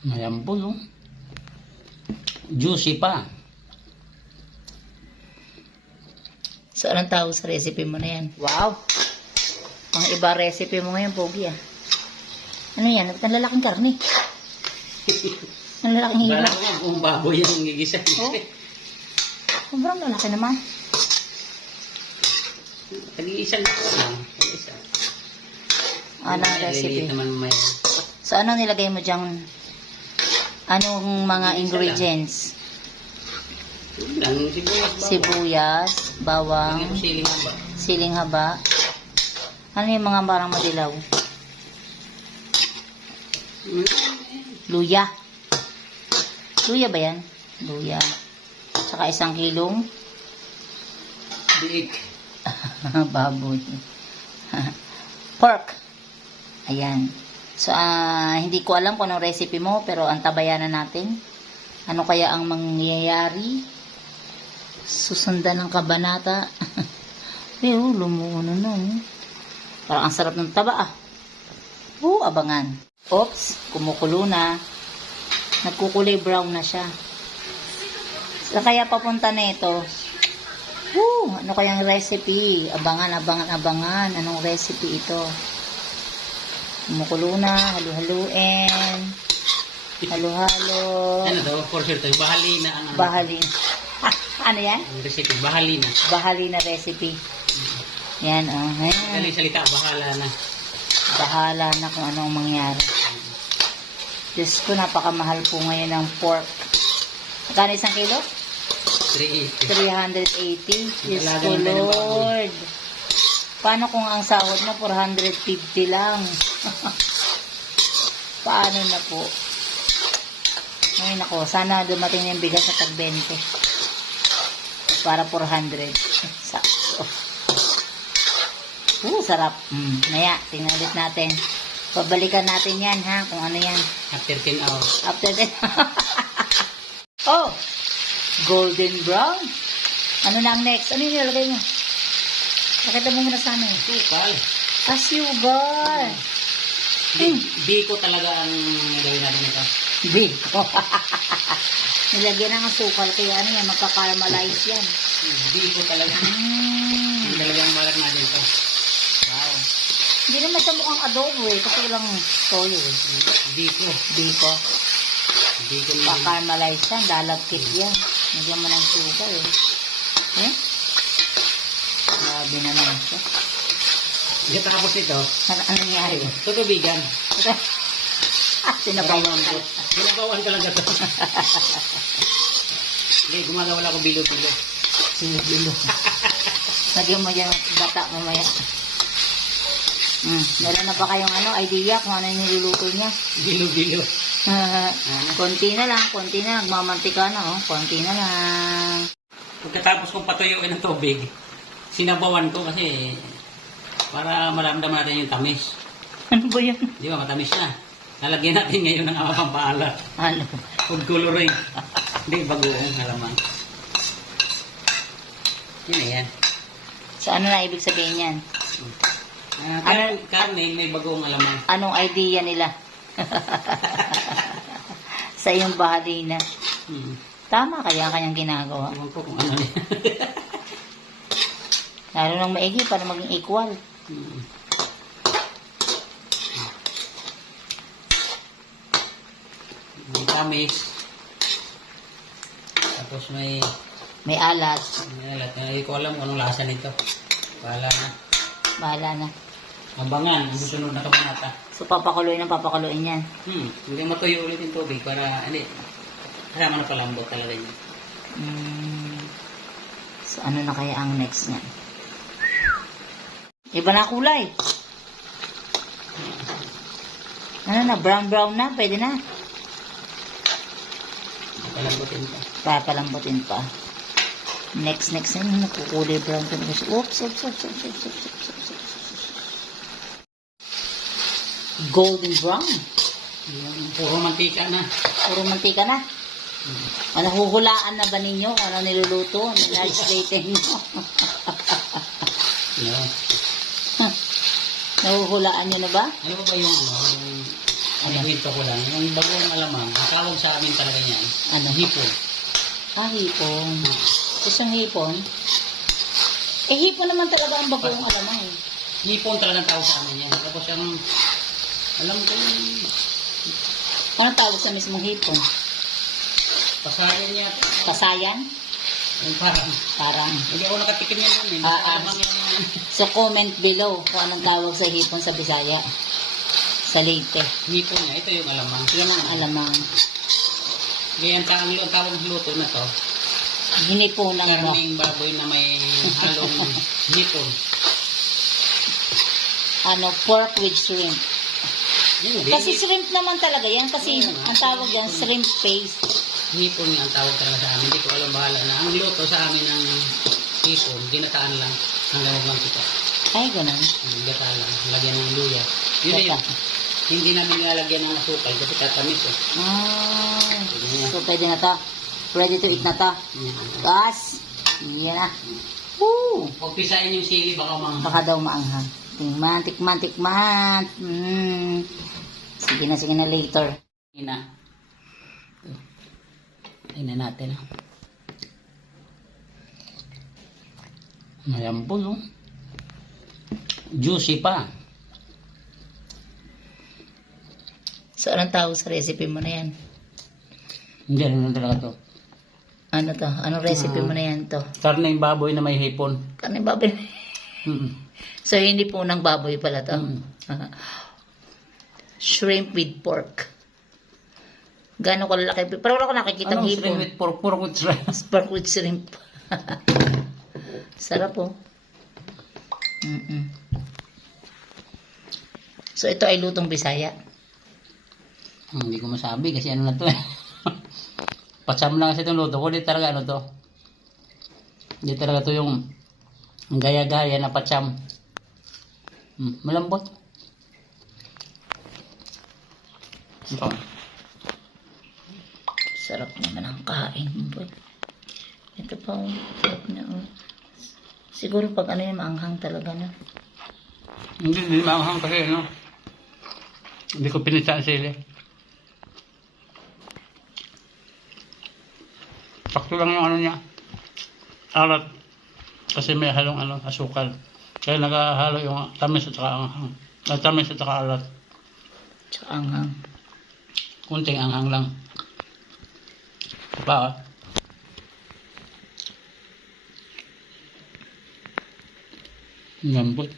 Mayambol, oh. Juicy pa. So, anong tawag sa recipe mo na yan? Wow! Ang iba recipe mo ngayon, Pogi, ah. Ano yan? Ang lalaking karne. Ang lalaking hila. Bala ko nga kung baboy yung gigisa. Oh. Sobrang lalaki naman. Tag-iisang lang. Tag-isa. Ano ang recipe? Naman may... So, ano nilagay mo dyan? Anong mga ingredients? Lang, sibuyas, bawang. Sibuyas, bawang, Lagyan mo siling haba. siling haba. Ano yung mga parang madilaw? Luya. Luya ba yan? Luya. Saka 1 kilong Biik. baboy. Pork. Ayan. So, hindi ko alam kung anong recipe mo, pero antabayanan natin. Ano kaya ang mangyayari? Susundan ng kabanata. Pero, lumuno na. Parang ang sarap ng taba, ah. Abangan. Oops, kumukulo na. Nagkukulay brown na siya. So, kaya papunta na ito. Ano kayang recipe? Abangan. Anong recipe ito? Kumukulo na, halu-haluin. Halo-halo. Ano daw, for sure tayo, bahali na ang Bahalin. Ano yan? ang recipe, bahali na. Bahali na recipe. Yan, oh. Ayan. Galing salita, bahala na. Bahala na kung anong mangyari. Diyos ko, napakamahal po ngayon ng pork. Magkano 1 kilo? 380. 380. Diyos Alaga ko, ng tayo ng baboy. Lord. Paano kung ang sahod mo 450 lang? Paano na po? Ay, nako. Sana dumating na yung bigas sa tag-20. Para 400. Sakto. Sarap. Maya, tingnan ulit natin. Pabalikan natin yan, ha? Kung ano yan. After 10 hours. After that. Oh! Golden brown. Ano na ang next? Ano yung nilagay mo? Pakita mo muna sa amin. Sukal. Sugar. Biko talaga ang nilagay natin ito. Biko. Nilagyan ng asukal. Kaya ano yan, magka-caramelize yan. Biko talaga. Ang talagang balak natin ito. Wow. Hindi naman sa mukhang adobo eh. Kasi walang toyo eh. Biko. Biko. Biko na. Pa-caramelize yan. Lalagkit yan. Nagyan mo ng sugar eh. Eh? Grabe na naman siya. Tapos ito, Ano nangyari? tutubigan. Sinabawan ka. Ginabawan talaga ito. Hindi, gumagawa ako bilo-bilo. Bilo. Lagyan mo dyan bata mamaya. Meron na ba kayong idea kung ano yung niluluto niya? Bilo-bilo. Konti na lang. Nagmamantika na, oh. Konti na lang. Pagkatapos kong patuyuin ng tubig, sinabawan ko kasi para maramdaman natin yung tamis. Ano ba yan? Di ba, matamis na. Lalagyan natin ngayon ng pampaalat. Ano? Food coloring. Hindi, bagoong halaman. Yun na yan. So, ano na ibig sabihin yan? Karne, may bagoong halaman. Anong idea nila? Sa iyong bahali na. Tama kaya kanyang ginagawa. Ewan ko kung ano yan. Lalo nang maigi para maging equal. May tamis. Tapos may alat. alat. Hindi ko alam kung anong lasa nito. Bahala na. Bahala na. Abangan ang susunod na kabanata. So, papakuluin yan. Hindi matuyo ulit yung tubig para, hindi. Kasama na palambot talaga yun. So, ano na kaya ang next niya? Iba na kulay. Ano na, brown na, pwede na. Palambutin pa. Papalambutin pa. Next na, nakukulay brown pa na siya. Oops. Golden brown. Puro mantika na. Puro mantika na. Nahuhulaan na ba ninyo? Ano niluluto? Nilaslating nyo? Yeah. Nahuhulaan nyo na ba? Ano ba yung Ano kwento ko lang, yung bagong alamang, ang tawag sa amin talaga niyan, Ano? hipon. Hipon. Gusto ng hipon? Hipon naman talaga ang bagong alamang eh. Hipon talagang tawag sa amin yan. Tapos yung, alam ko yung Ano tawag sa mismong hipon? pasayan niya. Kasayan? Yung parang, Parang. hindi ako nakatikim yan doon eh. Ah, ah. Alamang yan. So comment below kung anong tawag sa hipon sa Bisaya. Sa Leyte. Hipon niya, ito yung alamang. Yan ang alamang. Kaya ang tawag luto na to, Hinipunan mo. karning baboy na may halong hipon. Pork with shrimp. Hindi, Kasi shrimp naman talaga yan. Kasi Oo nga. ang tawag yan, shrimp paste. hipon nga ang tawag talaga sa amin. Hindi ko alam bahala na. Ang luto sa amin ng hipon, ginataan lang hanggang magmangkita. Ay, ganun. Gata lang, lagyan ng luya. Yun na yun. Hindi namin nilalagyan ng asukal kasi tatamis eh. So, pwede na to. Ready to eat na to. Gas. Yan na. Woo! Huwag pisain yung sili, baka Baka daw maanghang. Tikman. Sige na later. Ina. Ina natin. Malambol, no? Juicy pa. So, anong tawag sa recipe mo na yan? Hindi, ano talaga to. Ano to? Anong recipe mo na yan to? Karneng baboy na may hipon. Karne baboy. So, hindi po ng baboy pala to. Shrimp with pork. Gano'n kalalaki? Pero wala ko nakikita ng Anong hipon. shrimp with pork? Pork with shrimp. Pork with shrimp. Sarap po. So, ito ay lutong Bisaya. Hindi ko masabi kasi ano na to eh. Patsam lang kasi itong luto ko. Di talaga ano to. Di talaga to yung gaya-gaya na patsam. Malambot. Ito. Sarap naman ang kain. Boy. Ito pa. Sarap na. Siguro pag ano yung maanghang talaga na. Hindi maanghang kasi ano. Hindi ko pinisa ang sili. Sakto lang yung ano niya. Alat. Kasi may halong ano, asukal. Kaya nagahalo yung tamis at saka anghang. Tamis at saka alat. Tsaka anghang. Kunting anghang lang. Pa, Lambot.